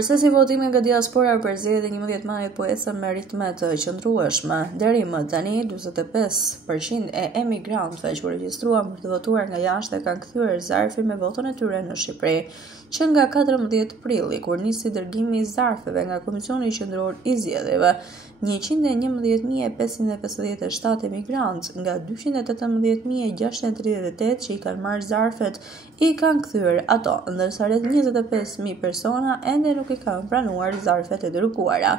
Procesi i votimit nga diaspora për zgjedhjet e 11 majit po ecën me ritme të qëndrueshme. Deri më tani, 45% e emigrantëve që u regjistruan për të votuar nga jashtë kanë kthyer zarfin me votën e tyre në Shqipëri. Që nga 14 prilli, kur nisi dërgimi i zarfeve nga Komisioni Qendror i Zgjedhjeve, 111.557 emigrantë nga 218.638 që i kanë marrë zarfet i kanë kthyer ato, ndërsa rreth 25.000 persona ende nuk i kanë pranuar zarfet e dërguara.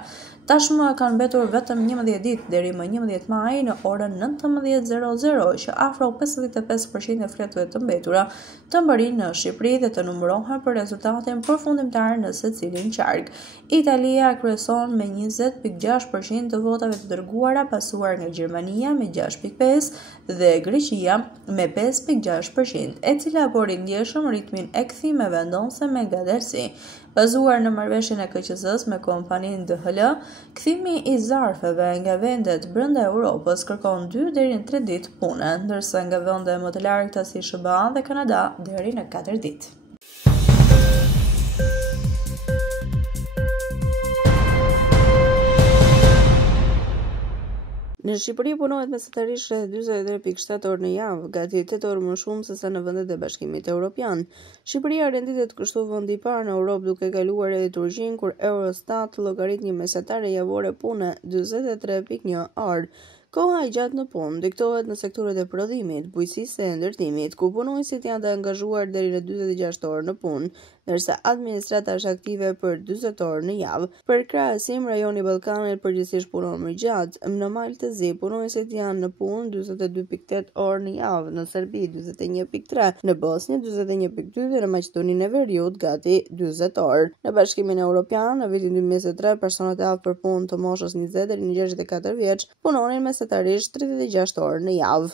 Tashmë kanë mbetur vetëm 11 ditë deri më 11 maj në orën 19:00 që afro 55% e fletëve të mbetura të mbërrinë në Shqipëri dhe të numërohen për rezultatin përfundimtar në secilin qark. Italia kryeson me 20.6% të votave të dërguara, pasuar nga Gjermania me 6.5% dhe Greqia me 5.6%, e cila po rindjeshëm ritmin e kthimeve vendonse me ngadalësi. Bazuar në marrëveshjen e KQZ-s me kompaninë DHL, kthimi i zarfeve nga vendet brenda Europës kërkon 2 deri në 3 ditë pune, ndërsa nga vende më të largëta si SBA dhe Kanada deri në 4 ditë. Në Shqipëri punohet mesatarisht rreth 43.7 orë në javë, gati 8 orë më shumë se sa në vendet e Bashkimit Evropian. Shqipëria renditet kështu vendi i parë në Europë, duke kaluar edhe Turqinë, kur Eurostat llogarit një mesatare javore pune 43.1 orë. Koha e gjatë në punë diktohet në sektorët e prodhimit, bujqësisë e ndërtimit, ku punonësit janë të angazhuar deri në 46 orë në punë, ndërsa administrata është aktive për 40 orë në javë. Për krahasim, rajoni Ballkanit përgjithsisht punon më gjatë. Në Maltezi punonësit janë në punë 42.8 orë në javë, në Serbi 41.3, në Bosnjë 41.2 dhe në Maqedoninë e Veriut gati 40 orë. Në Bashkimin Evropian, në vitin 2023, personat e afër punë të moshës 20 deri në 64 vjeç punonin mesatarisht 36 orë në javë.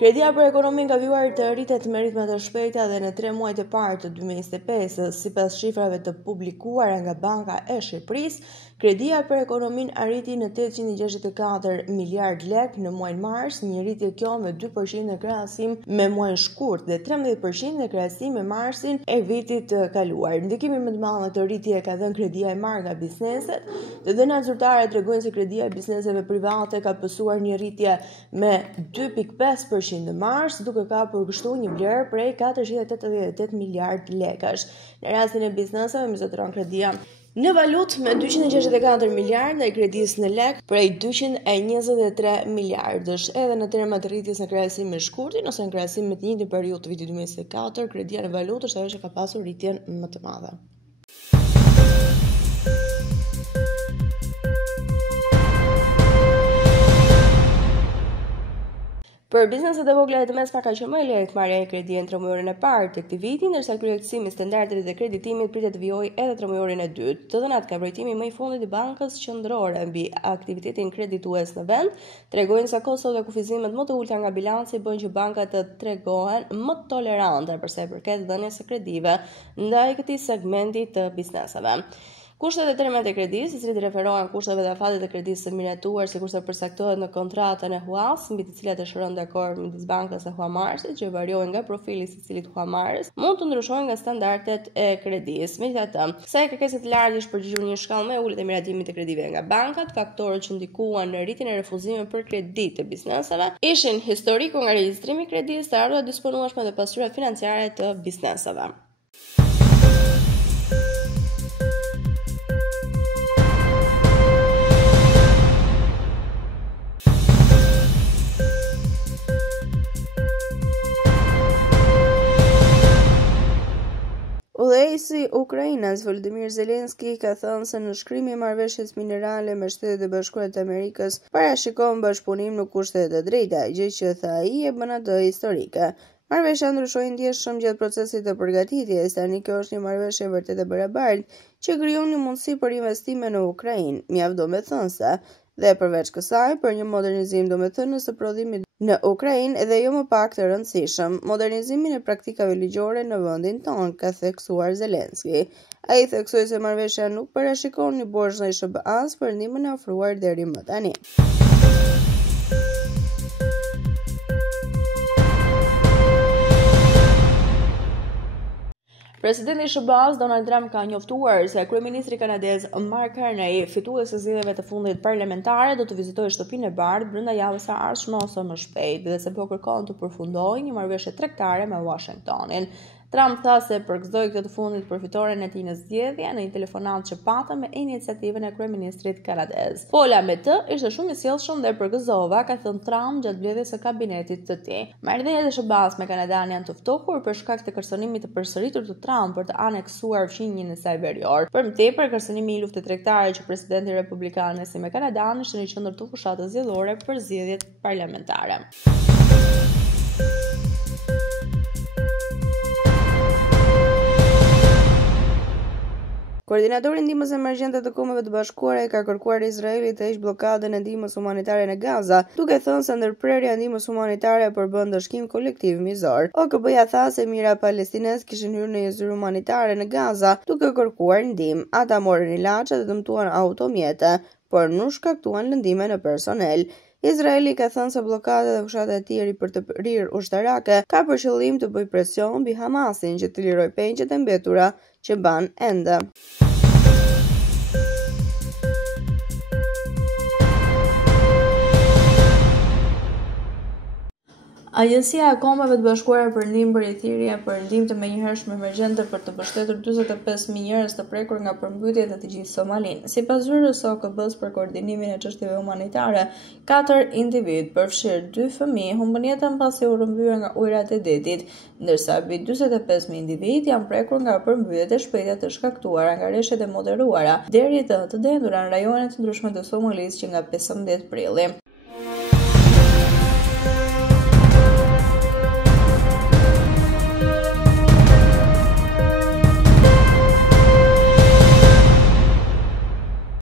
Kredia për ekonomin ka vjuar të rritet me ritme të shpejta dhe në 3 muajt e parë të 2025, sipas shifrave të publikuara nga Banka e Shqipërisë, kredia për ekonomin arriti në 864 miliard lek në muajin mars, një rritje kjo me 2% në krahasim me muajin shkurt dhe 13% në krahasim me marsin e vitit kaluar. Ndikimin më të madh në këtë rritje ka dhënë kredia e marrë nga bizneset. Të dhënat zyrtare tregojnë se kredia e bizneseve private ka pësuar një rritje me 2.5% në mars, duke ka përkushtuar një vlerë prej 488 miliard lekësh. Në rastin e bizneseve, mizotëron kredia në valutë me 264 miliard dhe kredisë në lek prej 223 miliardësh. Edhe në terma të rritjes në krahasim me shkurtin ose në krahasim me të njëjtin periudhë të vitit 2024, kredia në valutë është ajo që ka pasur rritjen më të madhe. Për bizneset e vogla e të mesme ka qenë më e lehtë marrja e kredit në 3 mujorin e parë të këtij viti, ndërsa kryetësimi i standardeve të kreditimit pritet të vijojë edhe 3 mujorin e dytë. Të dhënat nga vërtetimi më i fundit i Bankës Qendrore mbi aktivitetin kreditues në vend tregojnë se kostot dhe kufizimet më të ulta nga bilanci bëjnë që bankat të tregohen më tolerante për sa i përket dhënies së kredive ndaj këtij segmenti të bizneseve. Kushtet e termeve të kredisë, i cili referohen kushteve dhe afatet e kredisë së miratuar, sikurse përcaktohet në kontratën e Huas, mbi të cilat është rënë dakord midis bankës dhe Huamarsit, që variojnë nga profili i secilit huamarës, mund të ndryshojnë nga standardet e kredisë. Megjithatë, sa i kërkesat të lartë është përgjigjur një shkallë më e ulët e miratimit të kredive nga bankat, faktorët që ndikuan në rritjen e refuzimeve për kredi të bizneseve ishin historiku nga regjistrimi i kredisë, të ardhurat disponueshme dhe pasyrat financiare të bizneseve. Udhëheqësi Ukrainas Volodymyr Zelensky ka thënë se në shkrimi i marrëveshjes minerale me Shtetet e Bashkuara të Amerikës parashikon bashkëpunim në kushte të drejta, gjë që tha ai e bën atë historike. Marrëveshja ndryshoi ndjeshëm gjatë procesit të përgatitjes, tani kjo është një marrëveshje vërtet e barabartë që krijon një mundësi për investime në Ukrainë, mjaft domethënëse, dhe përveç kësaj për një modernizim domethënës së prodhimit në Ukrainë dhe jo më pak të rëndësishëm, modernizimin e praktikave ligjore në vendin tonë, ka theksuar Zelensky. Ai theksoi se marrëveshja nuk parashikon një borxh ndaj SBA-s për ndihmën e ofruar deri më tani. Presidenti i SBA-s Donald Trump ka njoftuar se kryeministri kanadez Mark Carney, fitues së zgjedhjeve të fundit parlamentare, do të vizitojë shtëpinë e bardhë brenda javës së ardhshme ose më shpejt, dhe se po kërkon të përfundojë një marrëveshje tregtare me Washingtonin. Trump tha se përgëzdoi këtë të fundit për fitoren e tij në zgjedhje në një telefonat që patëm me iniciativën e kryeministrit kanadez. Fola me të ishte shumë i sjellshëm dhe përgëzova, ka thënë Trump gjatë mbledhjes së kabinetit të tij. Marrëdhëniet e SBA-s me Kanadan janë të ftohur për shkak të kërcënimit të përsëritur të Trump për të aneksuar fqinjin e saj verior. Për më tepër, kërcënimi i luftës tregtare që presidenti republikan nisi me Kanadan ishte në qendër të fushatës zgjedhore për zgjedhjet parlamentare. Koordinatori i ndihmës emergjente të Kombeve të Bashkuara ka kërkuar Izraelit të heqë bllokadën e ndihmës humanitare në Gaza, duke thënë se ndërprerja e ndihmës humanitare përbën dëshkim kolektiv mizor. OKB-ja tha se mijëra palestinezë kishin hyrë në një zyrë humanitare në Gaza duke kërkuar ndihmë. Ata morën ilaçe dhe dëmtuan automjete, por nuk shkaktuan lëndime në personel. Izraeli ka thënë se bllokada dhe fushat e tij për të rirë ushtarake ka për qëllim të bëjë presion mbi Hamasin që të lirojë pengjet e mbetura që ban ende. Agjencia e Kombeve të Bashkuara për ndihmë për thirrje për ndihmë të menjëhershme emergjente për të mbështetur 45.000 njerëz të prekur nga përmbytjet e të gjithë Somalinë. Sipas zyrës së OKB-s për koordinimin e çështjeve humanitare, 4 individ, përfshirë 2 fëmijë, humbën jetën pasi u rrëmbyer nga ujërat e detit, ndërsa mbi 45.000 individ janë prekur nga përmbytjet e shpejta të shkaktuara nga rreshtet e moderuara deri të dhëndura në rajone të ndryshme të Somalisë që nga 15 prilli.